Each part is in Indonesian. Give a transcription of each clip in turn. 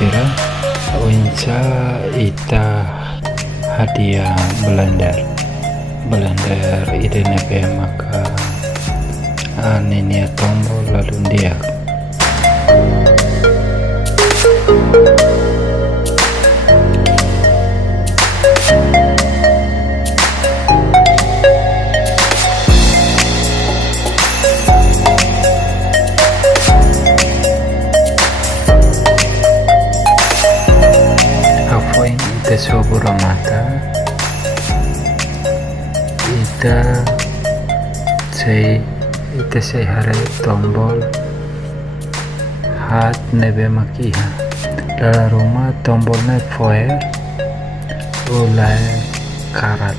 sira unca ita hadiah blender ide nebe maka aninia tombol lalu dia ita sobura mata ita say hare tombol hat nebe makiha dalam rumah tombolnya foyer ulai karat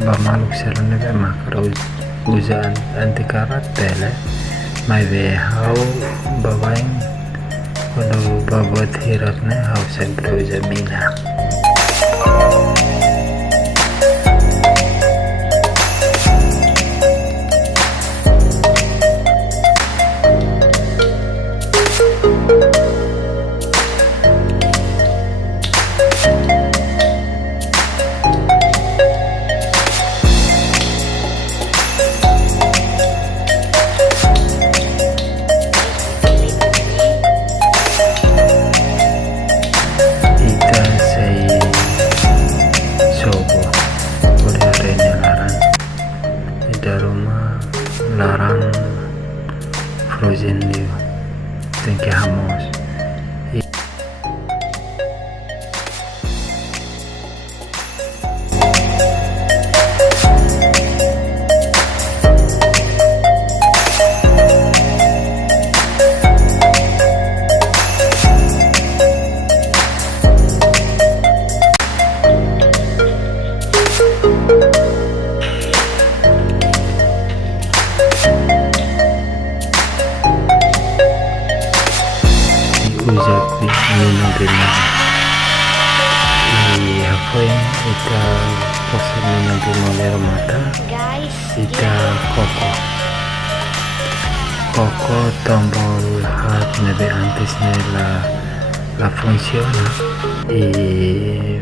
bamaluk sila nila makaraw uzaan anti karat tele may hau babaeng kuno babot hirap na hau siyempre uzamina larang frozen new thank you hamos usapi minum bina apa yang kita proses minum bina mata kita koko tombol hat nebe antes la funciona y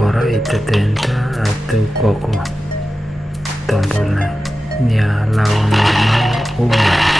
agora ita tenta atau koko tombolnya ya lawan normal